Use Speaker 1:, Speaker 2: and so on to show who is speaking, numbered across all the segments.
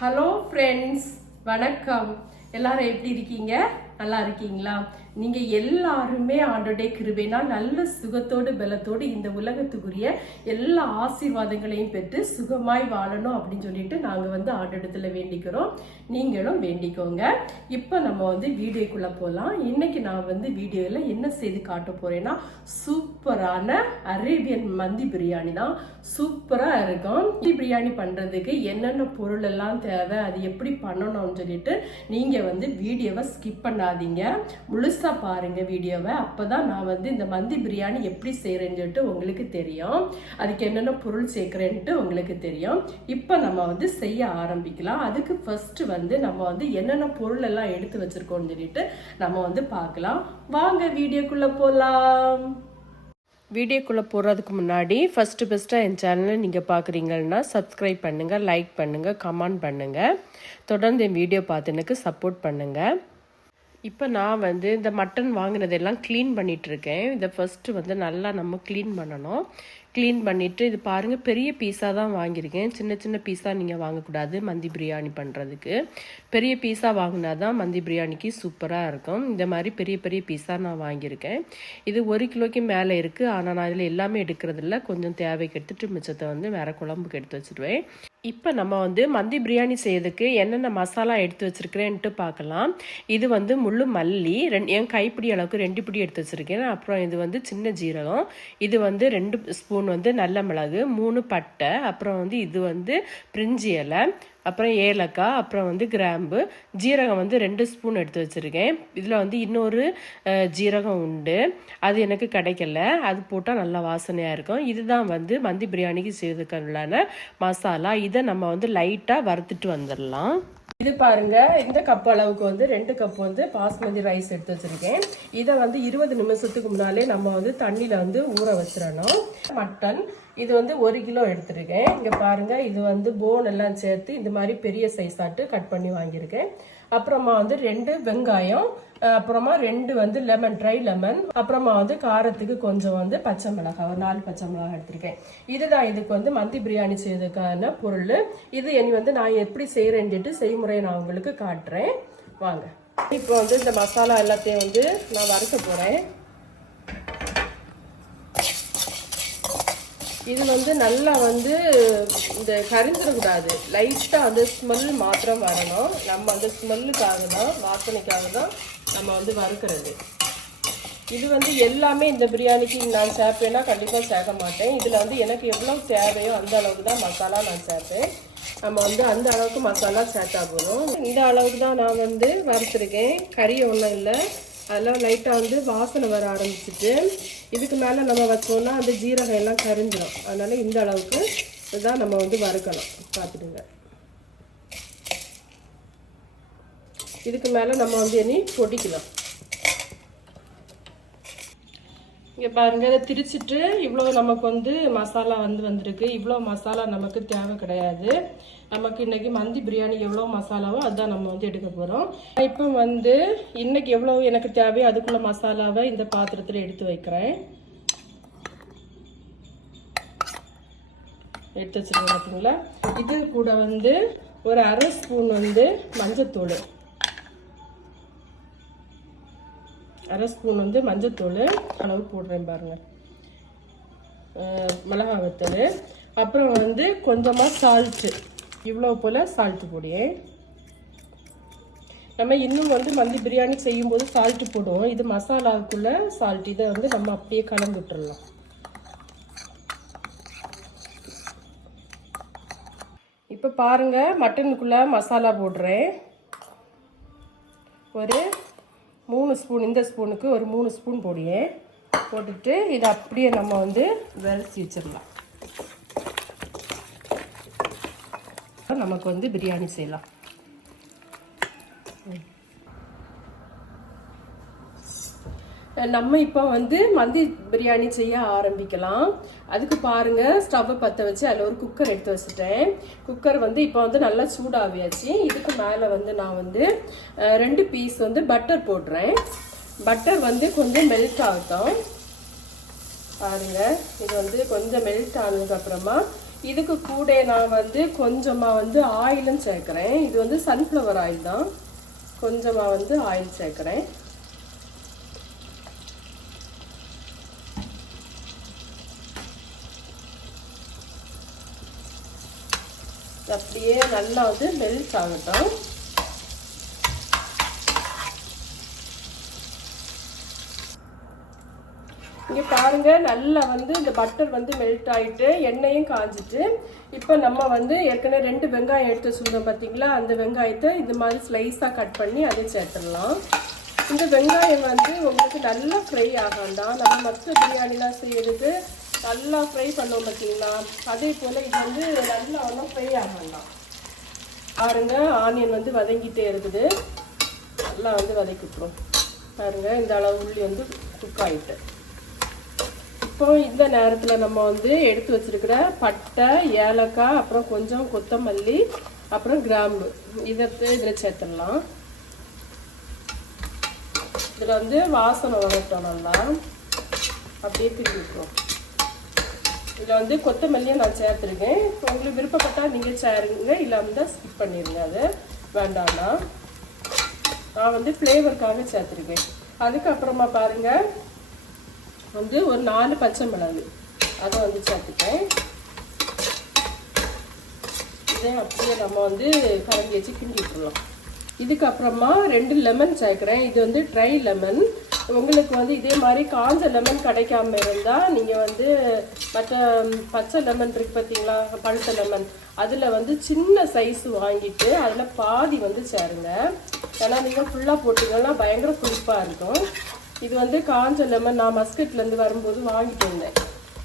Speaker 1: hello friends வணக்கம் எல்லாரும் எப்படி இருக்கீங்க நல்லா இருக்கீங்களா நீங்கள் எல்லாருமே ஆண்டோடைய கிருபைனால் நல்ல சுகத்தோடு பலத்தோடு இந்த உலகத்துக்குரிய எல்லா ஆசீர்வாதங்களையும் பெற்று சுகமாய் வாழணும் அப்படின்னு சொல்லிட்டு நாங்கள் வந்து ஆண்டோடத்தில் வேண்டிக்கிறோம் நீங்களும் வேண்டிக்கோங்க இப்போ நம்ம வந்து வீடியோக்குள்ளே போகலாம் இன்னைக்கு நான் வந்து வீடியோவில் என்ன செய்து காட்ட போகிறேன்னா சூப்பரான அரேபியன் மந்தி பிரியாணி தான் சூப்பராக இருக்கும் மந்தி பிரியாணி பண்ணுறதுக்கு என்னென்ன பொருள் எல்லாம் தேவை அது எப்படி பண்ணணும்னு சொல்லிட்டு நீங்கள் வந்து வீடியோவை ஸ்கிப் பண்ண விடாதீங்க முழுசாக பாருங்கள் வீடியோவை அப்போ தான் நான் வந்து இந்த மந்தி பிரியாணி எப்படி செய்கிறேன்னு சொல்லிட்டு உங்களுக்கு தெரியும் அதுக்கு என்னென்ன பொருள் சேர்க்குறேன்ட்டு உங்களுக்கு தெரியும் இப்போ நம்ம வந்து செய்ய ஆரம்பிக்கலாம் அதுக்கு ஃபஸ்ட்டு வந்து நம்ம வந்து என்னென்ன பொருள் எல்லாம் எடுத்து வச்சுருக்கோம்னு சொல்லிட்டு நம்ம வந்து பார்க்கலாம் வாங்க வீடியோக்குள்ளே போகலாம் வீடியோக்குள்ளே போகிறதுக்கு முன்னாடி ஃபஸ்ட்டு ஃபஸ்ட்டாக என் சேனலை நீங்கள் பார்க்குறீங்கன்னா சப்ஸ்கிரைப் பண்ணுங்கள் லைக் பண்ணுங்கள் கமெண்ட் பண்ணுங்கள் தொடர்ந்து என் வீடியோ பார்த்து எனக்கு சப்போர்ட் பண்ணுங்கள் இப்போ நான் வந்து இந்த மட்டன் வாங்கினதெல்லாம் க்ளீன் பண்ணிகிட்ருக்கேன் இதை ஃபஸ்ட்டு வந்து நல்லா நம்ம க்ளீன் பண்ணணும் க்ளீன் பண்ணிவிட்டு இது பாருங்கள் பெரிய பீஸாக தான் வாங்கியிருக்கேன் சின்ன சின்ன பீஸாக நீங்கள் வாங்கக்கூடாது மந்தி பிரியாணி பண்ணுறதுக்கு பெரிய பீஸாக வாங்கினா தான் மந்தி பிரியாணிக்கு சூப்பராக இருக்கும் இந்த மாதிரி பெரிய பெரிய பீஸாக நான் வாங்கியிருக்கேன் இது ஒரு கிலோக்கு மேலே இருக்குது ஆனால் நான் இதில் எல்லாமே எடுக்கிறதில்ல கொஞ்சம் தேவைக்கு எடுத்துட்டு மிச்சத்தை வந்து வேறு குழம்புக்கு எடுத்து வச்சுருவேன் இப்போ நம்ம வந்து மந்தி பிரியாணி செய்யறதுக்கு என்னென்ன மசாலா எடுத்து வச்சுருக்கிறேன்ட்டு பார்க்கலாம் இது வந்து முள் மல்லி ரெண்டு என் கைப்பிடி அளவுக்கு ரெண்டு பிடி எடுத்து வச்சுருக்கேன் அப்புறம் இது வந்து சின்ன ஜீரகம் இது வந்து ரெண்டு ஸ்பூன் ஸ்பூன் வந்து நல்ல மிளகு மூணு பட்டை அப்புறம் வந்து இது வந்து பிரிஞ்சி இலை அப்புறம் ஏலக்காய் அப்புறம் வந்து கிராம்பு ஜீரகம் வந்து ரெண்டு ஸ்பூன் எடுத்து வச்சுருக்கேன் இதில் வந்து இன்னொரு ஜீரகம் உண்டு அது எனக்கு கிடைக்கல அது போட்டால் நல்லா வாசனையாக இருக்கும் இதுதான் வந்து மந்தி பிரியாணிக்கு செய்துக்கலான மசாலா இதை நம்ம வந்து லைட்டாக வறுத்துட்டு வந்துடலாம் இது பாருங்க இந்த கப் அளவுக்கு வந்து ரெண்டு கப் வந்து பாஸ்மதி ரைஸ் எடுத்து வச்சிருக்கேன் இதை வந்து இருபது நிமிஷத்துக்கு முன்னாலே நம்ம வந்து தண்ணியில் வந்து ஊற வச்சிடணும் மட்டன் இது வந்து ஒரு கிலோ எடுத்திருக்கேன் இங்கே பாருங்க இது வந்து போன் எல்லாம் சேர்த்து இந்த மாதிரி பெரிய சைஸ் ஆட்டு கட் பண்ணி வாங்கியிருக்கேன் அப்புறமா வந்து ரெண்டு வெங்காயம் அப்புறமா ரெண்டு வந்து லெமன் ட்ரை லெமன் அப்புறமா வந்து காரத்துக்கு கொஞ்சம் வந்து பச்சை மிளகாய் ஒரு நாலு பச்சை மிளகாய் எடுத்திருக்கேன் இதுதான் இதுக்கு வந்து மந்தி பிரியாணி செய்யறதுக்கான பொருள் இது இனி வந்து நான் எப்படி செய்கிறேன்ட்டு செய்முறையை நான் உங்களுக்கு காட்டுறேன் வாங்க இப்போ வந்து இந்த மசாலா எல்லாத்தையும் வந்து நான் வறுக்க போகிறேன் இது வந்து நல்லா வந்து இந்த கரிஞ்சிடக்கூடாது லைட்டாக அந்த ஸ்மெல் மாத்திரம் வரணும் நம்ம அந்த ஸ்மெல்லுக்காக தான் வாசனைக்காக தான் நம்ம வந்து வறுக்கிறது இது வந்து எல்லாமே இந்த பிரியாணிக்கு நான் சேர்ப்பேன்னா கண்டிப்பாக சேர்க்க மாட்டேன் இதில் வந்து எனக்கு எவ்வளோ தேவையோ அந்த அளவுக்கு தான் மசாலா நான் சேர்ப்பேன் நம்ம வந்து அந்த அளவுக்கு மசாலா சேர்த்தா போதும் இந்த அளவுக்கு தான் நான் வந்து வறுத்துருக்கேன் கறி ஒன்றும் இல்லை அதெல்லாம் லைட்டாக வந்து வாசனை வர ஆரம்பிச்சிட்டு இதுக்கு மேலே நம்ம வச்சோம்னா அந்த ஜீரகம் எல்லாம் கரிஞ்சிடும் அதனால் இந்த அளவுக்கு இதுதான் நம்ம வந்து வறுக்கணும் பார்த்துடுங்க இதுக்கு மேலே நம்ம வந்து இனி பொடிக்கலாம் இங்கே பாருங்கள் இதை திரிச்சிட்டு இவ்வளோ நமக்கு வந்து மசாலா வந்து வந்திருக்கு இவ்வளோ மசாலா நமக்கு தேவை கிடையாது நமக்கு இன்றைக்கி மந்தி பிரியாணி எவ்வளோ மசாலாவோ அதுதான் நம்ம வந்து எடுக்க போகிறோம் இப்போ வந்து இன்றைக்கி எவ்வளோ எனக்கு தேவையோ அதுக்குள்ள மசாலாவை இந்த பாத்திரத்தில் எடுத்து வைக்கிறேன் எடுத்து வச்சுருக்கேன் பார்த்தீங்களா இது கூட வந்து ஒரு அரை ஸ்பூன் வந்து மஞ்சத்தூள் அரை ஸ்பூன் வந்து மஞ்சத்தூள் அளவு போடுறேன் பாருங்கள் மிளகா வத்தல் அப்புறம் வந்து கொஞ்சமாக சால்ட்டு இவ்வளோ போல் சால்ட்டு பொடியேன் நம்ம இன்னும் வந்து மந்தி பிரியாணி செய்யும்போது சால்ட்டு போடுவோம் இது மசாலாவுக்குள்ளே சால்ட் இதை வந்து நம்ம அப்படியே கலந்து விட்டுடலாம் இப்போ பாருங்கள் மட்டனுக்குள்ளே மசாலா போடுறேன் ஒரு மூணு ஸ்பூன் இந்த ஸ்பூனுக்கு ஒரு மூணு ஸ்பூன் போடியேன் போட்டுட்டு இதை அப்படியே நம்ம வந்து விரசி வச்சிடலாம் இப்போ நமக்கு வந்து பிரியாணி செய்யலாம் நம்ம இப்போ வந்து மந்தி பிரியாணி செய்ய ஆரம்பிக்கலாம் அதுக்கு பாருங்கள் ஸ்டவ்வை பற்ற வச்சு அதில் ஒரு குக்கர் எடுத்து வச்சுட்டேன் குக்கர் வந்து இப்போ வந்து நல்லா சூடாவியாச்சு இதுக்கு மேலே வந்து நான் வந்து ரெண்டு பீஸ் வந்து பட்டர் போடுறேன் பட்டர் வந்து கொஞ்சம் மெல்ட் ஆகட்டும் பாருங்கள் இது வந்து கொஞ்சம் மெல்ட் ஆனதுக்கப்புறமா இதுக்கு கூட நான் வந்து கொஞ்சமாக வந்து ஆயிலும் சேர்க்குறேன் இது வந்து சன்ஃப்ளவர் ஆயில் தான் கொஞ்சமாக வந்து ஆயில் சேர்க்குறேன் அப்படியே நல்லா வந்து மெல்ட் ஆகட்டும் இங்கே பாருங்க நல்லா வந்து இந்த பட்டர் வந்து மெல்ட் ஆகிட்டு எண்ணெயும் காஞ்சிட்டு இப்போ நம்ம வந்து ஏற்கனவே ரெண்டு வெங்காயம் எடுத்து வச்சுருந்தோம் பார்த்தீங்களா அந்த வெங்காயத்தை இந்த மாதிரி ஸ்லைஸாக கட் பண்ணி அதை சேர்த்துடலாம் இந்த வெங்காயம் வந்து உங்களுக்கு நல்லா ஃப்ரை தான் நம்ம மற்ற பிரியாணிலாம் செய்கிறது நல்லா ஃப்ரை பண்ணுவோம் பார்த்தீங்களா அதே போல் இது வந்து நல்லா ஒன்றும் ஃப்ரை ஆகாண்டாம் பாருங்க ஆனியன் வந்து வதங்கிட்டே இருக்குது நல்லா வந்து வதக்கிட்டுரும் பாருங்கள் இந்த அளவு உள்ளி வந்து குக் ஆகிட்டு இப்போ இந்த நேரத்தில் நம்ம வந்து எடுத்து வச்சிருக்கிற பட்டை ஏலக்காய் அப்புறம் கொஞ்சம் கொத்தமல்லி அப்புறம் கிராம்பு இதை இதில் சேர்த்துடலாம் இதில் வந்து வாசனை வளர்த்தோம் நல்லா அப்படியே பிரிவிக்கும் இதில் வந்து கொத்தமல்லியை நான் சேர்த்துருக்கேன் இப்போ உங்களுக்கு விருப்பப்பட்டால் நீங்கள் சேருங்க இல்லை வந்து ஸ்கிப் பண்ணிடுங்க அது வேண்டாம்னா நான் வந்து ஃப்ளேவருக்காக சேர்த்துருக்கேன் அதுக்கப்புறமா பாருங்கள் வந்து ஒரு நாலு பச்சை மிளகு அதை வந்து சேர்த்துட்டேன் இதை அப்படியே நம்ம வந்து கரண்டி வச்சு கிண்டி விட்டுருலாம் இதுக்கப்புறமா ரெண்டு லெமன் சேர்க்குறேன் இது வந்து ட்ரை லெமன் உங்களுக்கு வந்து இதே மாதிரி காஞ்ச லெமன் கிடைக்காம இருந்தால் நீங்கள் வந்து மற்ற பச்சை லெமன் இருக்கு பார்த்தீங்களா பழுத்த லெமன் அதில் வந்து சின்ன சைஸ் வாங்கிட்டு அதில் பாதி வந்து சேருங்க ஏன்னா நீங்கள் ஃபுல்லாக போட்டிங்கன்னா பயங்கர குறிப்பாக இருக்கும் இது வந்து காஞ்ச லெமன் நான் மஸ்கட்லேருந்து வரும்போது வாங்கிட்டு வந்தேன்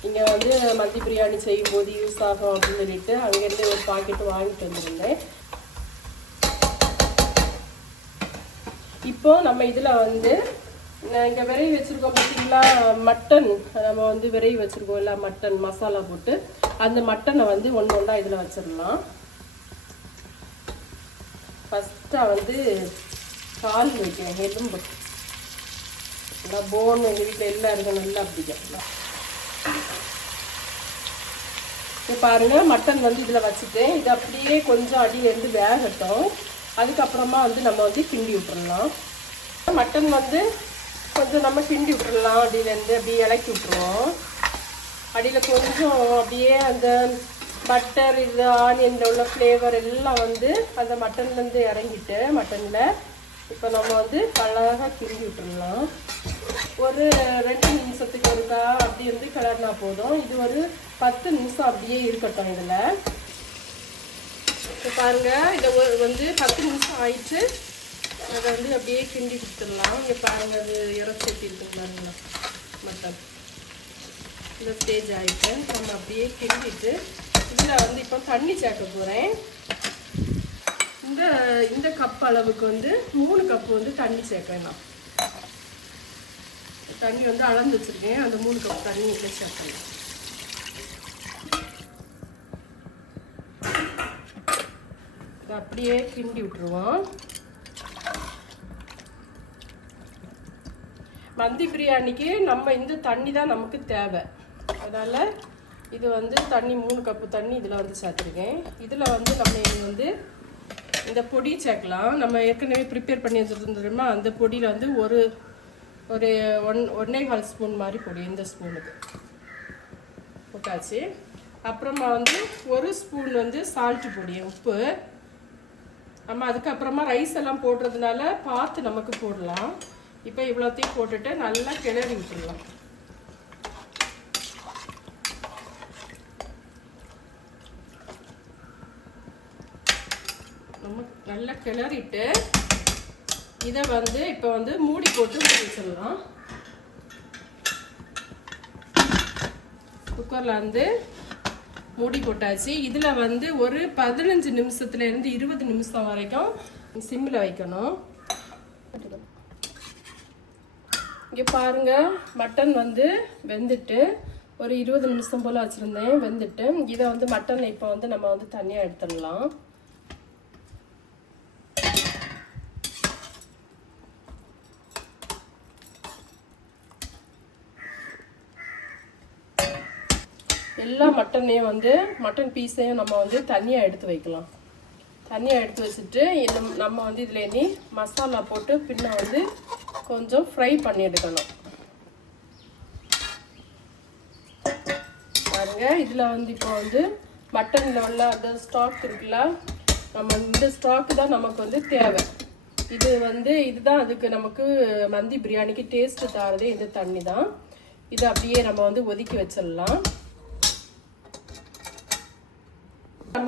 Speaker 1: இங்கே வந்து மந்தி பிரியாணி செய்யும்போது யூஸ் ஆகும் அப்படின்னு சொல்லிட்டு அங்கேருந்து ஒரு பாக்கெட்டு வாங்கிட்டு வந்திருந்தேன் இப்போ நம்ம இதில் வந்து இங்கே விரைவு வச்சுருக்கோம் பார்த்திங்களா மட்டன் நம்ம வந்து விரைவு வச்சுருக்கோம் இல்லை மட்டன் மசாலா போட்டு அந்த மட்டனை வந்து ஒன்று ஒன்றா இதில் வச்சிடலாம் ஃபஸ்ட்டாக வந்து கால் வைக்கிறேன் எலும்பு நல்லா போன் எங்கள் வீட்டில் எல்லாருக்கும் நல்லா பிடிக்கும் இப்போ பாருங்கள் மட்டன் வந்து இதில் வச்சுட்டேன் இது அப்படியே கொஞ்சம் அடியிலேருந்து வேகட்டும் அதுக்கப்புறமா வந்து நம்ம வந்து கிண்டி விட்டுடலாம் மட்டன் வந்து கொஞ்சம் நம்ம கிண்டி விட்டுடலாம் அடியிலேருந்து அப்படியே இலக்கி விட்டுருவோம் அடியில் கொஞ்சம் அப்படியே அந்த பட்டர் இது ஆனியனில் உள்ள ஃப்ளேவர் எல்லாம் வந்து அந்த மட்டன்லேருந்து இறங்கிட்டு மட்டனில் இப்போ நம்ம வந்து கலராக கிண்டி விட்டுடலாம் ஒரு ரெண்டு நிமிஷத்துக்கு ஒருக்கா அப்படி வந்து கிளர்னா போதும் இது ஒரு பத்து நிமிஷம் அப்படியே இருக்கட்டும் இதில் இப்போ பாருங்கள் இதை வந்து பத்து நிமிஷம் ஆயிட்டு அதை வந்து அப்படியே கிண்டி கொடுத்துடலாம் இங்கே பாருங்கள் அது இறச்சி எப்படி இருக்கு பாருங்களா இந்த ஸ்டேஜ் ஆகிட்டு நம்ம அப்படியே கிண்டிட்டு இதில் வந்து இப்போ தண்ணி சேர்க்க போகிறேன் இந்த இந்த கப் அளவுக்கு வந்து மூணு கப் வந்து தண்ணி சேர்க்கலாம் தண்ணி வந்து அளந்து வச்சுருக்கேன் அந்த மூணு கப் தண்ணி இதில் சேர்க்கலாம் இதை அப்படியே கிண்டி விட்டுருவோம் மந்தி பிரியாணிக்கு நம்ம இந்த தண்ணி தான் நமக்கு தேவை அதனால் இது வந்து தண்ணி மூணு கப்பு தண்ணி இதில் வந்து சேர்த்துருக்கேன் இதில் வந்து நம்ம வந்து இந்த பொடி சேர்க்கலாம் நம்ம ஏற்கனவே ப்ரிப்பேர் பண்ணி வச்சுருந்தோம் தெரியுமா அந்த பொடியில் வந்து ஒரு ஒரு ஒன் ஒன்னே கால் ஸ்பூன் மாதிரி பொடி இந்த ஸ்பூனுக்கு போட்டாச்சு அப்புறமா வந்து ஒரு ஸ்பூன் வந்து சால்ட்டு பொடி உப்பு நம்ம அதுக்கப்புறமா ரைஸ் எல்லாம் போடுறதுனால பார்த்து நமக்கு போடலாம் இப்போ இவ்வளோத்தையும் போட்டுட்டு நல்லா கிளறி விட்டுடலாம் நல்லா கிளறிட்டு இதை வந்து இப்போ வந்து மூடி போட்டு வச்சிடலாம் குக்கரில் வந்து மூடி போட்டாச்சு இதில் வந்து ஒரு பதினஞ்சு நிமிஷத்துலேருந்து இருபது நிமிஷம் வரைக்கும் சிம்மில் வைக்கணும் இங்கே பாருங்கள் மட்டன் வந்து வெந்துட்டு ஒரு இருபது நிமிஷம் போல் வச்சுருந்தேன் வெந்துட்டு இதை வந்து மட்டன் இப்போ வந்து நம்ம வந்து தனியாக எடுத்துடலாம் எல்லா மட்டனையும் வந்து மட்டன் பீஸையும் நம்ம வந்து தனியாக எடுத்து வைக்கலாம் தனியாக எடுத்து வச்சுட்டு நம்ம வந்து இதில் மசாலா போட்டு பின்ன வந்து கொஞ்சம் ஃப்ரை பண்ணி எடுக்கணும் பாருங்க இதில் வந்து இப்போ வந்து மட்டனில் உள்ள அந்த ஸ்டாக் இருக்குல்ல நம்ம இந்த ஸ்டாக் தான் நமக்கு வந்து தேவை இது வந்து இதுதான் அதுக்கு நமக்கு மந்தி பிரியாணிக்கு டேஸ்ட்டு தாரதே இந்த தண்ணி தான் இதை அப்படியே நம்ம வந்து ஒதுக்கி வச்சிடலாம்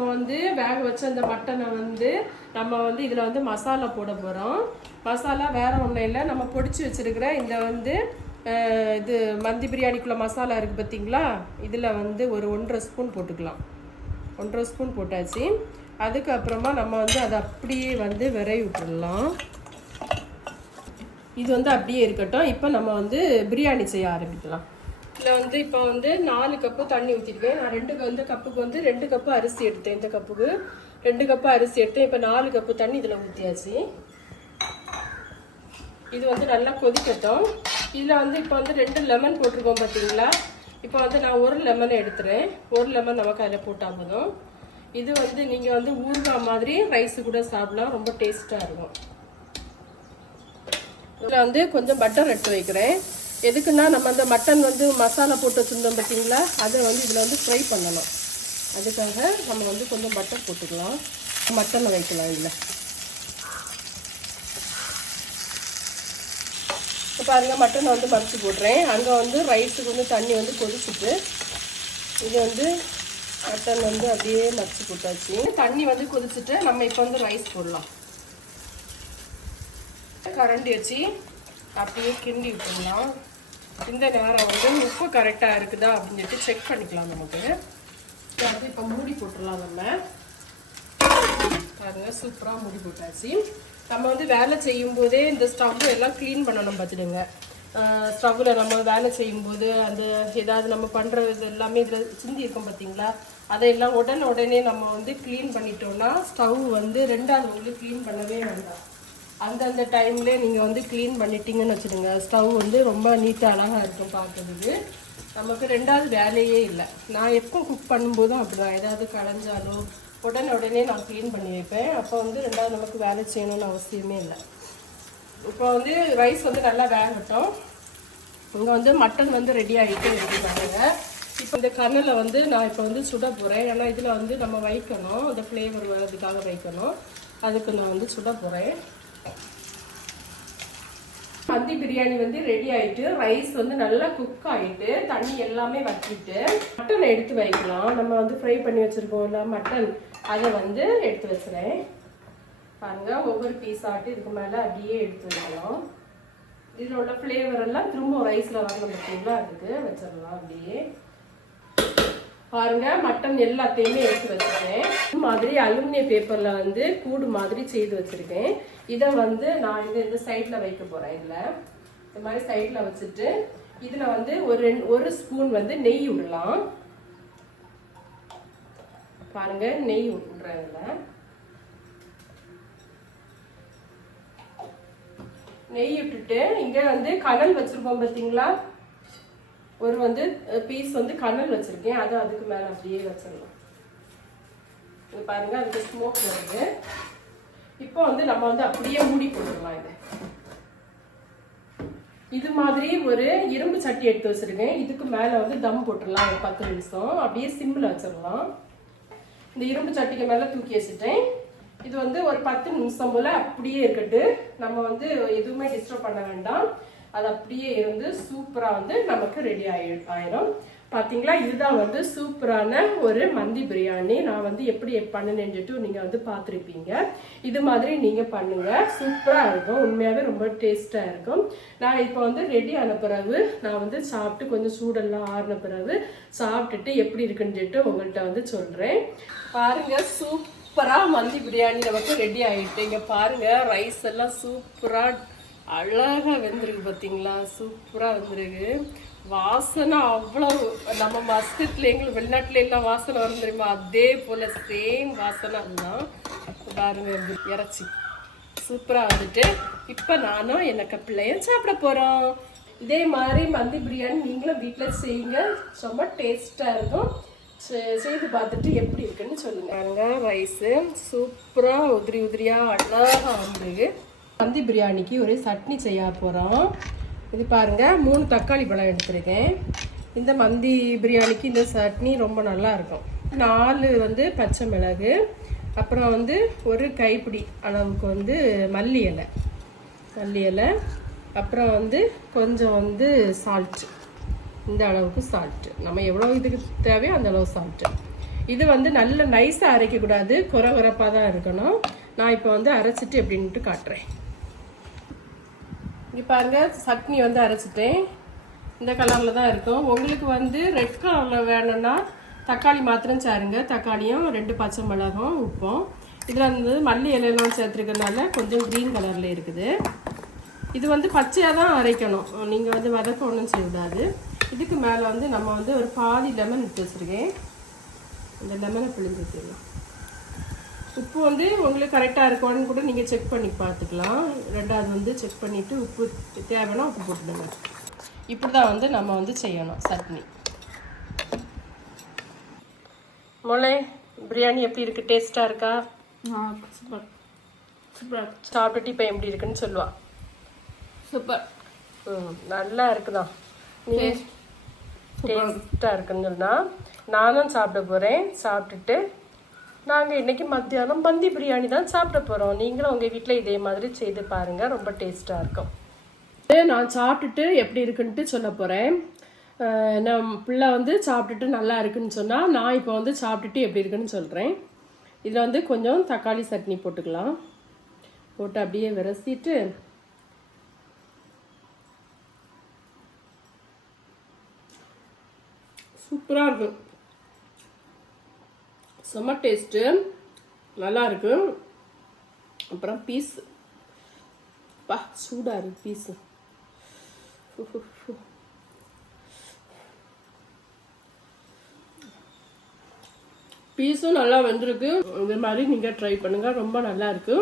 Speaker 1: நம்ம வந்து வேக வச்ச அந்த மட்டனை வந்து நம்ம வந்து இதில் வந்து மசாலா போட போகிறோம் மசாலா வேறு ஒன்றும் இல்லை நம்ம பொடிச்சு வச்சுருக்கிற இந்த வந்து இது மந்தி பிரியாணிக்குள்ளே மசாலா இருக்குது பார்த்திங்களா இதில் வந்து ஒரு ஒன்றரை ஸ்பூன் போட்டுக்கலாம் ஒன்றரை ஸ்பூன் போட்டாச்சு அதுக்கப்புறமா நம்ம வந்து அதை அப்படியே வந்து விரை விட்டுடலாம் இது வந்து அப்படியே இருக்கட்டும் இப்போ நம்ம வந்து பிரியாணி செய்ய ஆரம்பிக்கலாம் இதில் வந்து இப்போ வந்து நாலு கப்பு தண்ணி ஊற்றிருக்கேன் நான் ரெண்டு வந்து கப்புக்கு வந்து ரெண்டு கப்பு அரிசி எடுத்தேன் இந்த கப்புக்கு ரெண்டு கப்பு அரிசி எடுத்தேன் இப்போ நாலு கப்பு தண்ணி இதில் ஊற்றியாச்சு இது வந்து நல்லா கொதிக்கட்டும் இதில் வந்து இப்போ வந்து ரெண்டு லெமன் போட்டிருக்கோம் பார்த்தீங்களா இப்போ வந்து நான் ஒரு லெமனை எடுத்துறேன் ஒரு லெமன் நமக்கு அதில் போட்டால் போதும் இது வந்து நீங்கள் வந்து ஊறுகாய் மாதிரி ரைஸு கூட சாப்பிடலாம் ரொம்ப டேஸ்ட்டாக இருக்கும் இதில் வந்து கொஞ்சம் பட்டர் எடுத்து வைக்கிறேன் எதுக்குன்னா நம்ம அந்த மட்டன் வந்து மசாலா போட்டு வச்சுருந்தோம் பார்த்தீங்களா அதை வந்து இதில் வந்து ஃப்ரை பண்ணணும் அதுக்காக நம்ம வந்து கொஞ்சம் பட்டர் போட்டுக்கலாம் மட்டன் வைக்கலாம் இதில் இப்போ பாருங்க மட்டனை வந்து பறித்து போடுறேன் அங்கே வந்து ரைஸுக்கு வந்து தண்ணி வந்து கொதிச்சுட்டு இது வந்து மட்டன் வந்து அப்படியே மறைச்சி போட்டாச்சு தண்ணி வந்து கொதிச்சுட்டு நம்ம இப்போ வந்து ரைஸ் போடலாம் கரண்டி வச்சு அப்படியே கிண்டி விட்டுடலாம் இந்த நேரம் வந்து உப்பு கரெக்டாக இருக்குதா அப்படின்னு சொல்லிட்டு செக் பண்ணிக்கலாம் நமக்கு வந்து இப்போ மூடி போட்டுடலாம் நம்ம பாருங்க சூப்பராக மூடி போட்டாச்சு நம்ம வந்து வேலை செய்யும் போதே இந்த ஸ்டவ் எல்லாம் க்ளீன் பண்ணணும் பார்த்துடுங்க ஸ்டவ்வில் நம்ம வேலை செய்யும்போது அந்த ஏதாவது நம்ம பண்ணுற இது எல்லாமே இதில் சிந்தி இருக்கும் பார்த்தீங்களா அதையெல்லாம் உடனே உடனே நம்ம வந்து க்ளீன் பண்ணிட்டோம்னா ஸ்டவ் வந்து ரெண்டாவது வந்து க்ளீன் பண்ணவே வேண்டாம் அந்தந்த டைமில் நீங்கள் வந்து க்ளீன் பண்ணிட்டீங்கன்னு வச்சுடுங்க ஸ்டவ் வந்து ரொம்ப நீட்டாக அழகாக இருக்கும் பார்க்குறதுக்கு நமக்கு ரெண்டாவது வேலையே இல்லை நான் எப்போ குக் பண்ணும்போதும் அப்படி தான் ஏதாவது களைஞ்சாலும் உடனே உடனே நான் க்ளீன் பண்ணி வைப்பேன் அப்போ வந்து ரெண்டாவது நமக்கு வேலை செய்யணும்னு அவசியமே இல்லை இப்போ வந்து ரைஸ் வந்து நல்லா வேகட்டும் இங்கே வந்து மட்டன் வந்து ரெடி ஆகிட்டு எடுத்துக்காங்க இப்போ இந்த கண்ணில் வந்து நான் இப்போ வந்து சுட போகிறேன் ஏன்னா இதில் வந்து நம்ம வைக்கணும் அந்த ஃப்ளேவர் வர்றதுக்காக வைக்கணும் அதுக்கு நான் வந்து சுட போகிறேன் பந்தி பிரியாணி வந்து ரெடி ஆயிட்டு ரைஸ் வந்து நல்லா குக் ஆயிட்டு தண்ணி எல்லாமே வச்சுட்டு மட்டன் எடுத்து வைக்கலாம் நம்ம வந்து ஃப்ரை பண்ணி வச்சிருக்கோம்ல மட்டன் அதை வந்து எடுத்து வச்சுறேன் பாருங்க ஒவ்வொரு பீஸ் ஆட்டு இதுக்கு மேலே அப்படியே எடுத்து வைக்கலாம் இதில் உள்ள ஃப்ளேவர் எல்லாம் திரும்ப ரைஸில் வரணும் பார்த்தீங்களா அதுக்கு வச்சிடலாம் அப்படியே பாருங்க மட்டன் எல்லாத்தையுமே எடுத்து வச்சிருக்கேன் இது மாதிரி அலுமினிய பேப்பர்ல வந்து கூடு மாதிரி செய்து வச்சிருக்கேன் இதை வந்து நான் இது இந்த சைட்ல வைக்க போறேன் இதுல இந்த மாதிரி சைட்ல வச்சுட்டு இதுல வந்து ஒரு ரெண்டு ஒரு ஸ்பூன் வந்து நெய் விடலாம் பாருங்க நெய் விடுறேன் இதுல நெய் விட்டுட்டு இங்க வந்து கடல் வச்சிருக்கோம் பாத்தீங்களா ஒரு வந்து பீஸ் வந்து கண்ணல் வச்சிருக்கேன் அதை அதுக்கு மேலே அப்படியே வச்சிடலாம் இது பாருங்கள் அதுக்கு ஸ்மோக் வருது இப்போ வந்து நம்ம வந்து அப்படியே மூடி போட்டுடலாம் இதை இது மாதிரி ஒரு இரும்பு சட்டி எடுத்து வச்சிருக்கேன் இதுக்கு மேலே வந்து தம் போட்டுடலாம் ஒரு பத்து நிமிஷம் அப்படியே சிம்மில் வச்சிடலாம் இந்த இரும்பு சட்டிக்கு மேல தூக்கி வச்சுட்டேன் இது வந்து ஒரு பத்து நிமிஷம் போல அப்படியே இருக்கட்டு நம்ம வந்து எதுவுமே டிஸ்டர்ப் பண்ண வேண்டாம் அது அப்படியே இருந்து சூப்பராக வந்து நமக்கு ரெடி ஆகி ஆயிரும் பார்த்தீங்களா இதுதான் வந்து சூப்பரான ஒரு மந்தி பிரியாணி நான் வந்து எப்படி பண்ணினேன்ட்டு நீங்கள் வந்து பார்த்துருப்பீங்க இது மாதிரி நீங்கள் பண்ணுங்கள் சூப்பராக இருக்கும் உண்மையாகவே ரொம்ப டேஸ்ட்டாக இருக்கும் நான் இப்போ வந்து ரெடி ஆன பிறகு நான் வந்து சாப்பிட்டு கொஞ்சம் சூடெல்லாம் ஆறின பிறகு சாப்பிட்டுட்டு எப்படி இருக்குன்னு சொல்லிட்டு உங்கள்கிட்ட வந்து சொல்கிறேன் பாருங்கள் சூப்பராக மந்தி பிரியாணி நமக்கு ரெடி ஆகிட்டு இங்கே பாருங்கள் ரைஸ் எல்லாம் சூப்பராக அழகாக வெந்திருக்கு பார்த்தீங்களா சூப்பராக வெந்திருக்கு வாசனை அவ்வளோ நம்ம மஸ்கட்டில் எங்களுக்கு வெளிநாட்டில எல்லாம் வாசனை வந்துருமா தெரியுமா அதே போல் சேம் வாசனை தான் பாருங்க இறச்சி சூப்பராக வந்துட்டு இப்போ நானும் எனக்கு பிள்ளையும் சாப்பிட போகிறோம் இதே மாதிரி மந்தி பிரியாணி நீங்களும் வீட்டில் செய்யுங்க ரொம்ப டேஸ்ட்டாக இருக்கும் செய்து பார்த்துட்டு எப்படி இருக்குன்னு சொல்லுங்க ரைஸு சூப்பராக உதிரி உதிரியாக அழகாக வந்துருக்கு பந்தி பிரியாணிக்கு ஒரு சட்னி செய்ய போகிறோம் இது பாருங்கள் மூணு தக்காளி பழம் எடுத்துருக்கேன் இந்த மந்தி பிரியாணிக்கு இந்த சட்னி ரொம்ப நல்லா இருக்கும் நாலு வந்து பச்சை மிளகு அப்புறம் வந்து ஒரு கைப்பிடி அளவுக்கு வந்து மல்லி இலை மல்லி இலை அப்புறம் வந்து கொஞ்சம் வந்து சால்ட்டு இந்த அளவுக்கு சால்ட்டு நம்ம எவ்வளோ இதுக்கு தேவையோ அந்த அளவு சால்ட்டு இது வந்து நல்ல நைஸாக அரைக்கக்கூடாது குறை குறைப்பாக தான் இருக்கணும் நான் இப்போ வந்து அரைச்சிட்டு எப்படின்ட்டு காட்டுறேன் இப்போ பாருங்கள் சட்னி வந்து அரைச்சிட்டேன் இந்த கலரில் தான் இருக்கும் உங்களுக்கு வந்து ரெட் கலரில் வேணும்னா தக்காளி மாத்திரம் சாருங்க தக்காளியும் ரெண்டு பச்சை மிளகும் உப்பும் இதில் வந்து மல்லி இலையெல்லாம் சேர்த்துருக்கனால கொஞ்சம் க்ரீன் கலரில் இருக்குது இது வந்து பச்சையாக தான் அரைக்கணும் நீங்கள் வந்து வதக்க ஒன்றும் செய்யக்கூடாது இதுக்கு மேலே வந்து நம்ம வந்து ஒரு பாதி லெமன் எடுத்து வச்சுருக்கேன் இந்த லெமனை பிழிஞ்சு வச்சுருக்கோம் உப்பு வந்து உங்களுக்கு கரெக்டாக இருக்கான்னு கூட நீங்கள் செக் பண்ணி பார்த்துக்கலாம் ரெண்டாவது வந்து செக் பண்ணிவிட்டு உப்பு தேவைன்னா உப்பு போட்டுடுங்க இப்படி தான் வந்து நம்ம வந்து செய்யணும் சட்னி மொளை பிரியாணி எப்படி இருக்குது டேஸ்ட்டாக இருக்கா சாப்பிட்டுட்டு இப்போ எப்படி இருக்குன்னு சொல்லுவா சூப்பர் ம் நல்லா இருக்குதான் நீ டேஸ்ட்டாக இருக்குன்னு சொன்னால் நானும் சாப்பிட போகிறேன் சாப்பிட்டுட்டு நாங்கள் இன்றைக்கி மத்தியானம் பந்தி பிரியாணி தான் சாப்பிட போகிறோம் நீங்களும் உங்கள் வீட்டில் இதே மாதிரி செய்து பாருங்கள் ரொம்ப டேஸ்ட்டாக இருக்கும் நான் சாப்பிட்டுட்டு எப்படி இருக்குன்ட்டு சொல்ல போகிறேன் நம் பிள்ளை வந்து சாப்பிட்டுட்டு நல்லா இருக்குன்னு சொன்னால் நான் இப்போ வந்து சாப்பிட்டுட்டு எப்படி இருக்குன்னு சொல்கிறேன் இதில் வந்து கொஞ்சம் தக்காளி சட்னி போட்டுக்கலாம் போட்டு அப்படியே விரசிட்டு சூப்பராக இருக்கும் செம்ம டேஸ்ட்டு நல்லாயிருக்கு அப்புறம் பீஸ் பா சூடாக இருக்கு பீஸு பீஸும் நல்லா வந்திருக்கு இந்த மாதிரி நீங்கள் ட்ரை பண்ணுங்கள் ரொம்ப நல்லா இருக்குது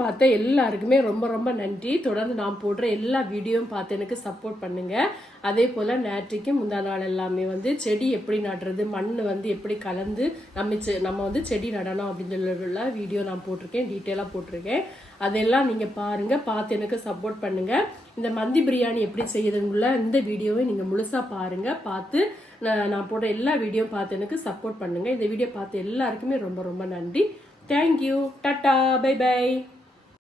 Speaker 1: பார்த்த எல்லாருக்குமே ரொம்ப ரொம்ப நன்றி தொடர்ந்து நான் போடுற எல்லா வீடியோவும் பார்த்து எனக்கு சப்போர்ட் பண்ணுங்கள் அதே போல் நேற்றுக்கு முந்தா நாள் எல்லாமே வந்து செடி எப்படி நடுறது மண் வந்து எப்படி கலந்து நம்ம செ நம்ம வந்து செடி நடணும் அப்படின்னு சொல்ல வீடியோ நான் போட்டிருக்கேன் டீட்டெயிலாக போட்டிருக்கேன் அதெல்லாம் நீங்கள் பாருங்கள் பார்த்து எனக்கு சப்போர்ட் பண்ணுங்கள் இந்த மந்தி பிரியாணி எப்படி செய்யுதுங்குள்ள இந்த வீடியோவை நீங்கள் முழுசாக பாருங்கள் பார்த்து நான் போடுற எல்லா வீடியோ பார்த்து எனக்கு சப்போர்ட் பண்ணுங்கள் இந்த வீடியோ பார்த்து எல்லாருக்குமே ரொம்ப ரொம்ப நன்றி தேங்க்யூ டாட்டா பை பை